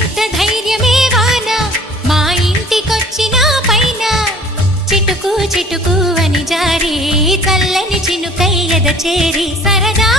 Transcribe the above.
ఎంత ధైర్యమే వాన మా ఇంటికొచ్చిన పైన చిటుకు చిటుకు అని జారి చల్లని చినుకై ఎద చేరి సరదా